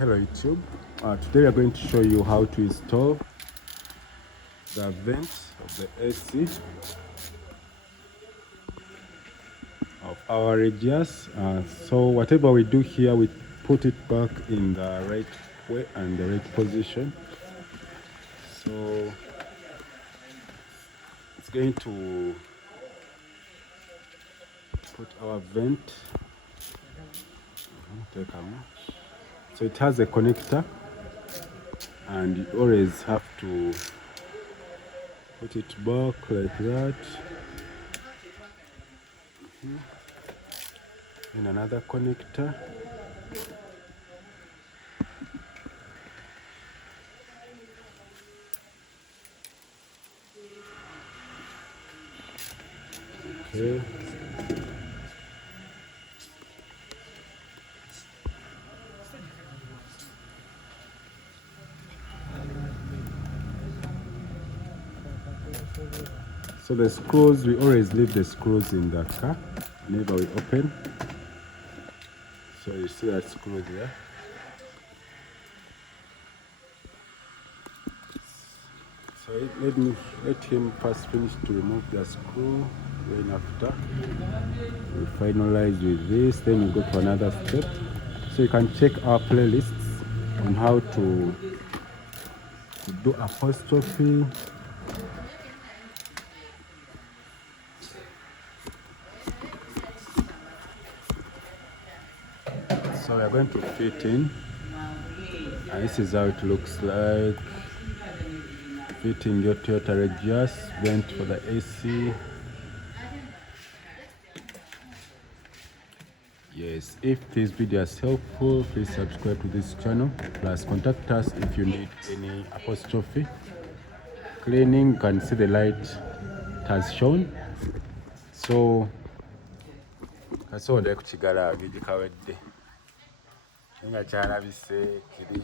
Hello YouTube. Today we are going to show you how to install the vent of the AC of our Regius. So whatever we do here, we put it back in the right way and the right position. So it's going to put our vent. So it has a connector, and you always have to put it back like that. And another connector. Okay. So the screws, we always leave the screws in the car whenever we open. So you see that screw there. So let him first finish to remove the screw. Then after we finalize with this, then we go to another step. So you can check our playlists on how to do upholstery. So we are going to fit in, and this is how it looks like. Fitting your Toyota Regius vent for the AC. Yes, if this video is helpful, please subscribe to this channel. Plus contact us if you need any apostrophe cleaning. You can see the light it has shown. So kasonde kuchigala gikawedde nga kyalabise kiri